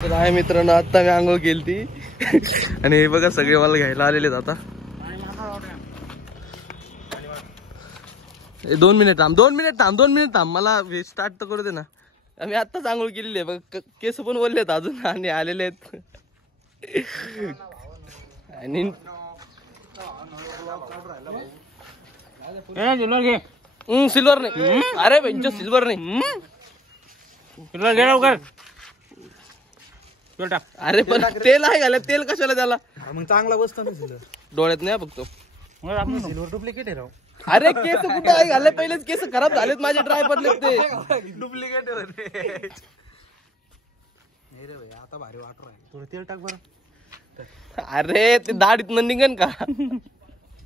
तर आहे मित्रांनो, आता मी आंघोळ केली ती आणि हे बघा सगळे मला घ्यायला आलेले आता. 2 मिनिट थांब, 2 मिनिट थांब, 2 मिनिट थांब, मला स्टार्ट तर करू दे ना. आम्ही आत्ताच आंघोळ केलेली आहे बघ, केस पण बोलले आहेत अजून आणि आलेले आहेत. आणि सिल्वर नाही, अरे बेंच सिल्वर नाही, सिल्वर घे लवकर. अरे पण तेल आहे घाला, तेल कशाला त्याला, मग चांगला बसतो ना सिल्वर. डोळ्यात नाही बघतो. सिल्वर डुप्लिकेट आहे राव. अरे केस कुठे आहे घाले, पहिलेच केस खराब झालेत माझे, ड्राय पडले ते. डुप्लिकेट आहे रे भाई, आता भारी वाटू राहील. थोडं तेल टाक बरं. अरे ते दाढीत न निघन का.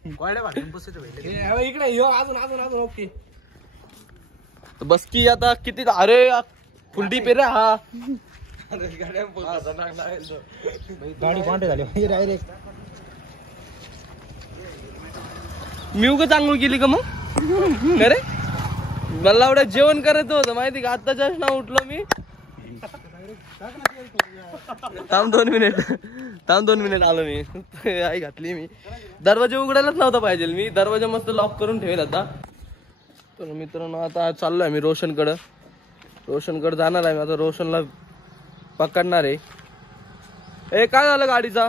इकडे अजून अजून अजून ओके. बस की आता किती, अरे फुलडी पेरा हा. गाडी पांढरी झाली डायरेक्ट. मी उगाच चांगलं केली का मग. अरे मला एवढं जेवण करायचं होतं माहिती का, आत्ताच्या ना उठलो मी. थांब 2 मिनिट, थांब 2 मिनिट आलो मी. आई घातली मी, दरवाजा उघडायलाच नव्हता पाहिजे, मी दरवाजा मस्त लॉक करून ठेवेल आता. तर मित्रांनो आता चाललोय मी रोशनकडं, रोशनकडे जाणार आहे मी आता, रोशनला पकडणार आहे. ए काय झालं गाडीचा,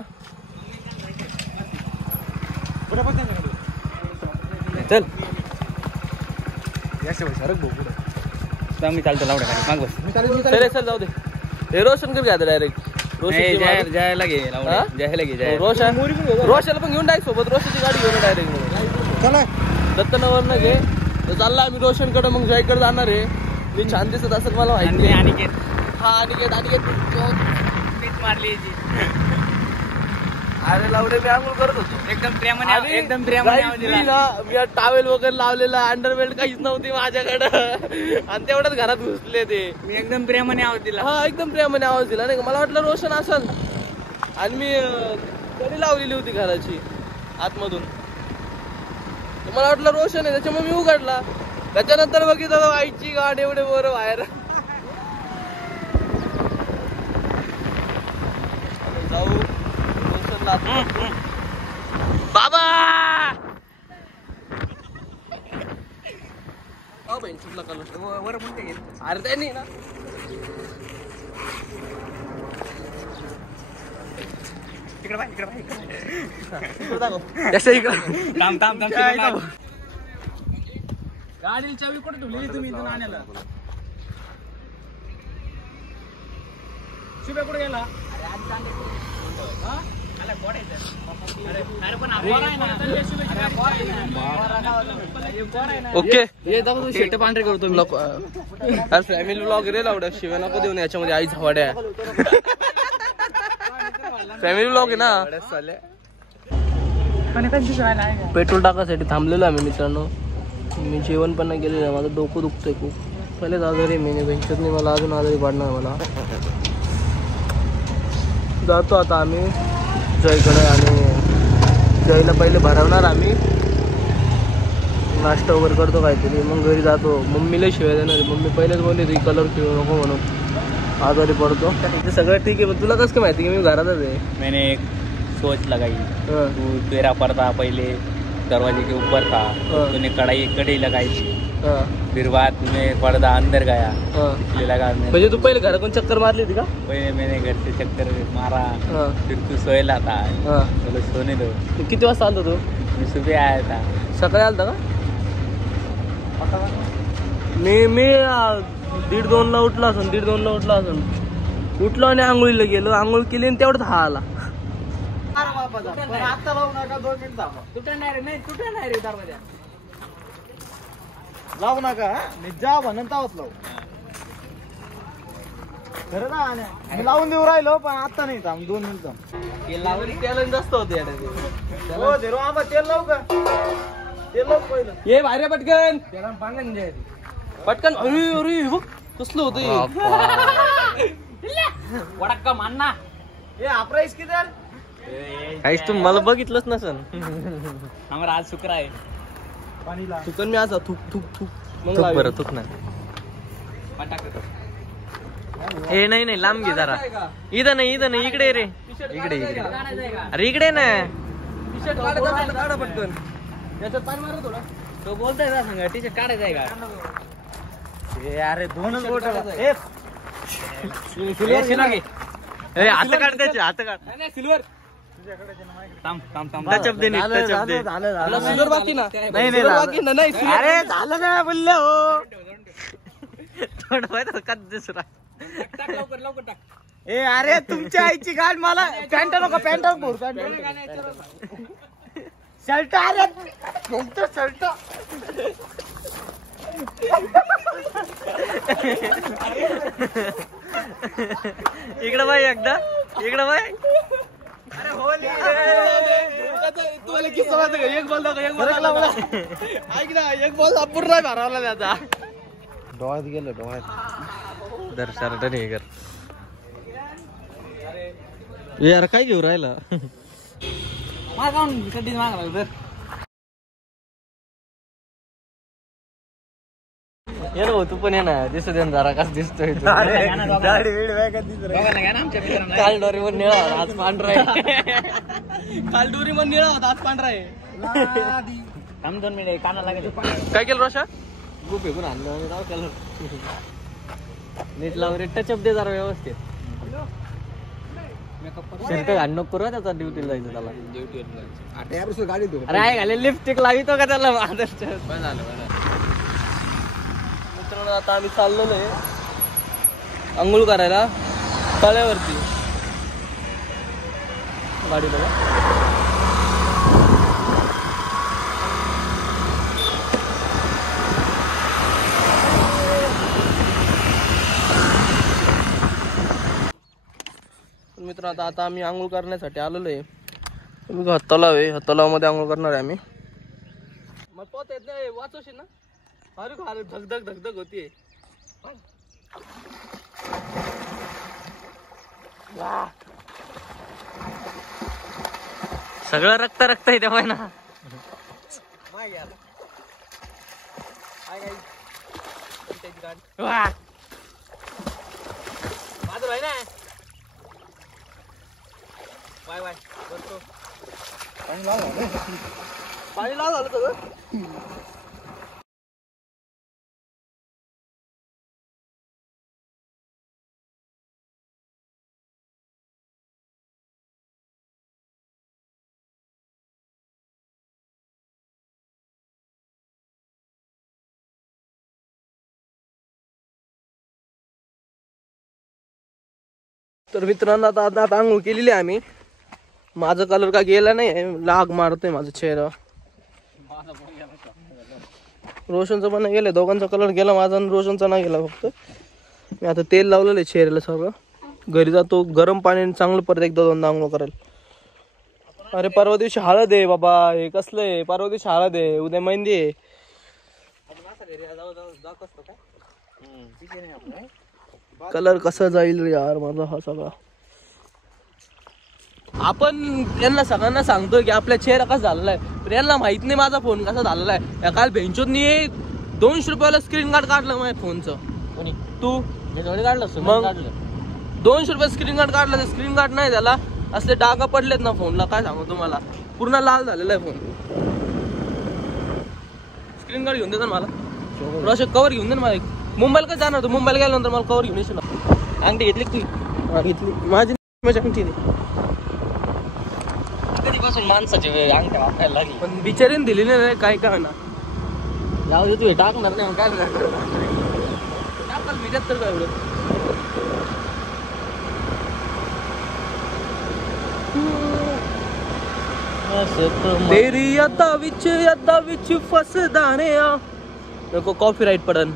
चल मी चालतो लावड्या गाडी माग बस. चल चल जाऊ दे. हे रोशन कडे घ्या डायरेक्ट, जायला घे रोशन, रोशनला पण घेऊन डायरेक्ट सोबत, रोशनची गाडी घेऊन डायरेक्ट दत्तनगरनं घे. तर चालला आम्ही रोशनकडे, मग जयकडे जाणार आहे. मी छान दिसत असत मला माहिती. हा अनिकेत, अनिकेत मारली. अरे लावडे मी आंघोळ करत होतो एकदम प्रेमाने, एकदम प्रेमाने ना. मी टावेल वगैरे लावलेला, अंडरवेल्ट काहीच नव्हती माझ्याकडं आणि तेवढ्याच घरात घुसले ते. मी एकदम प्रेमाने आवाज दिला. हा एकदम प्रेमाने आवाज दिला नाही का, मला वाटलं रोशन असल. आणि मी कडी लावलेली होती घराची आतमधून, मला वाटलं रोशन आहे, त्याच्यामुळे मी उघडला. त्याच्यानंतर बघितलं आईची गाडी एवढे बरं बाहेर. जाऊ बाबा. वर म्हणते अरे त्यांनी ना गाडीची चावी कुठे ठेवली तुम्ही इथून आणायला. शुभ्या कुठे गेला. ओके शेट पांढरे करतो मी नको. अरे फॅमिली ब्लॉग रे लावड्या, शिव्या नको देऊन याच्यामध्ये, आई झावड्या. फॅमिली ब्लॉग आहे ना. पेट्रोल टाकासाठी थांबलेलो आम्ही मित्रांनो. मी जेवण पण नाही केलेलं, माझं डोकं दुखतंय खूप. पहिलेच आजारी मी वेंचत नाही, मला अजून आजारी पाडणार. मला जातो आता आम्ही जयकडे आणि जयला पहिले भरवणार आम्ही, नाश्ता वगैरे करतो काहीतरी, मग घरी जातो. मम्मीला शिवाय देणार. मम्मी पहिलेच बोलली होती कलर खेळू नको म्हणून, आजारी पडतो. ते सगळं ठीक आहे, पण तुला कसं काय माहिती की मी घरातच आहे. मैंने एक सोच लगाई, तू तेरा पर्दा पहले दरवाजे के ऊपर था, तूने कढ़ाई लगाई थी, फिर बाद में पर्दा अंदर गया, इसलिए लगा. म्हणजे तू पहिले घरातून चक्कर मारली थी का. पहले मैंने घर से चक्कर मारा, फिर तू सोएला था, चलो सोने दो. किती वाजता आलता तू. मैं सुबह आया था. सकाळी आलता का. मी 1:30-2 ला उठला असून, 1:30-2 ला उठला असून, उठलो आणि आंघोळीला गेलो. आंघोळ केली आणि तेवढंच हा आला. आता लावू नका, 2 मिनिट थांबा. तुटणार नाही रे दरवाजा. लावू नका, मी जा म्हणून तावच लावू. खरं ना, मी लावून देऊ राहिलो, पण आता नाही. थांब 2 मिनिट थांब. तेल जास्त होते तेल लावू का. तेल लावू पहिलं. ये बाहेर पटकन, त्याला पांगण द्यायची पटकन. अरे अरे बघ कसलं होतं. वडक्का मानना. हे प्राइस किती. काहीच तू मला बघितलंच नसन. आम्हाला आज शुक्र आहे. थुकन मी असा थुक थुक थुक. मग बरं थुक ना. हे नाही लांब घे जरा. इथं नाही इकडे रे. इकडे अरे इकडे ना. काढा पटकन. त्याच्यात पाणी मारा थोडं. तो बोलतोय ना सांगा टी शर्ट काढायचं आहे का? अरे 2 बोट हात काढ त्याचे हात काढ. सिल्वर टचअप दे टचअप दे. सिल्वर बाकी ना. नाही बाकी ना. नाही अरे झालं ना बोलले हो. थोडं का दुसरा. लवकर टाक. ए अरे तुमच्या आईची गाड मला पॅन्ट नको पॅन्ट शर्ट. अरे कोणतं शर्ट. इकडं बाई एकदा इकडं बाई. अरे होली तुम्हाला किस्सा माहिती का? एक बॉल दाखव. एक बॉल ऐक ना. एक बॉल पूर्ण भरावला त्याचा. डोळ्यात गेलं डोळ्यात. दर शर्ट नाही कर यार. काय घेऊ राहिला. ये ना तू पण ये ना. दिसू दे जरा कस दिसतोय. काल डोरी पण निळा होता, आज पांढरा आहे. काल डोरी पण निळा होता, आज पांढरा आहे. 2 मिनिट काना लागेल. काय केलं रोशा? गो फेकून आणलं आणि राव केलं. नीट लाव रे. टचअप दे जरा व्यवस्थित. शर्ट घाल नको करू त्याचा. ड्युटीला जायचं त्याला. अरे आहे घाले लिपस्टिक लावितो का त्याला. मित्रांनो आता आम्ही चाललेलो आहे आंघोळ करायला तळ्यावरती. गाडी बघा. मित्रांनो आता आम्ही आंघोळ करण्यासाठी आलेलो आहे. बघा तलाव आहे. तलावामध्ये आंघोळ करणार आहे आम्ही. मग पोत येत नाही वाचवशील ना. अरे अरे धगधग धगधग होतीये. सगळं रक्त रक्त आहे तेव्हा ना. पाणी लाल झालं सगळं. तर मित्रांनो आता आंघोळ केलेली आहे आम्ही. माझा कलर का गेला नाही. लाग मारतोय माझा चेहरा. रोशनचा पण नाही गेलाय. दोघांचा कलर गेला. माझा आणि रोशनचा नाही गेला. फक्त मी आता तेल लावलेलं आहे चेहऱ्याला सगळं. घरी जातो गरम पाण्याने चांगलं परत एकदा 2दा आंघोळ करायला. अरे परवा दिवशी हळद आहे बाबा. हे कसलं आहे. परवा दिवशी हळद आहे. उद्या मेहंदी आहे. कलर कसा जाईल रे यार माझा हा सगळा. आपण यांना सगळ्यांना सांगतोय की आपला चेहरा कसा झालेला आहे. पण यांना माहित नाही माझा फोन कसा झालेला आहे. या काल बेंचोदनी 200 रुपयाला स्क्रीन गार्ड काढलं माझ्या फोनचं. तू काढलं मग 200 रुपये स्क्रीन गार्ड काढलं. ते स्क्रीन गार्ड नाही त्याला असले डागा पडलेत ना फोनला. काय सांगू तुम्हाला. पूर्ण लाल झालेला आहे फोन. स्क्रीन गार्ड घेऊन देतात मला. थोडासा कवर घेऊन दे ना मला. मुंबईला काय जाणार तू. मुंबईला गेल्यानंतर मला कवर घेऊन येशील. अंगठी घेतली तू. घेतली माझी अंगठी. कधीपासून माणसाची अंगठ्या वापरायला लागली. पण बिचारीने दिली नाही. काय काय ना जाऊ दे. तू टाकणार नाही मग काय टाकाल भेटत तर काय एवढं. तेरी यादा विच फसदाने नको कॉपीराइट पडन.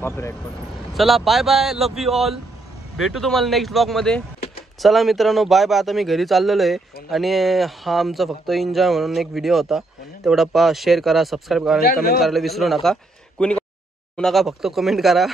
कॉपीराइट पण. चला bye bye. Love you all. भेटू तुम्हाला नेक्स्ट ब्लॉग मध्ये. चला मित्रांनो बाय बाय. आता मी घरी चाललेलो आहे. आणि हा आमचा फक्त एन्जॉय म्हणून एक व्हिडिओ होता. तेवढा शेअर करा, सबस्क्राईब करा आणि कमेंट करायला विसरू नका. कुणी नका फक्त कमेंट करा.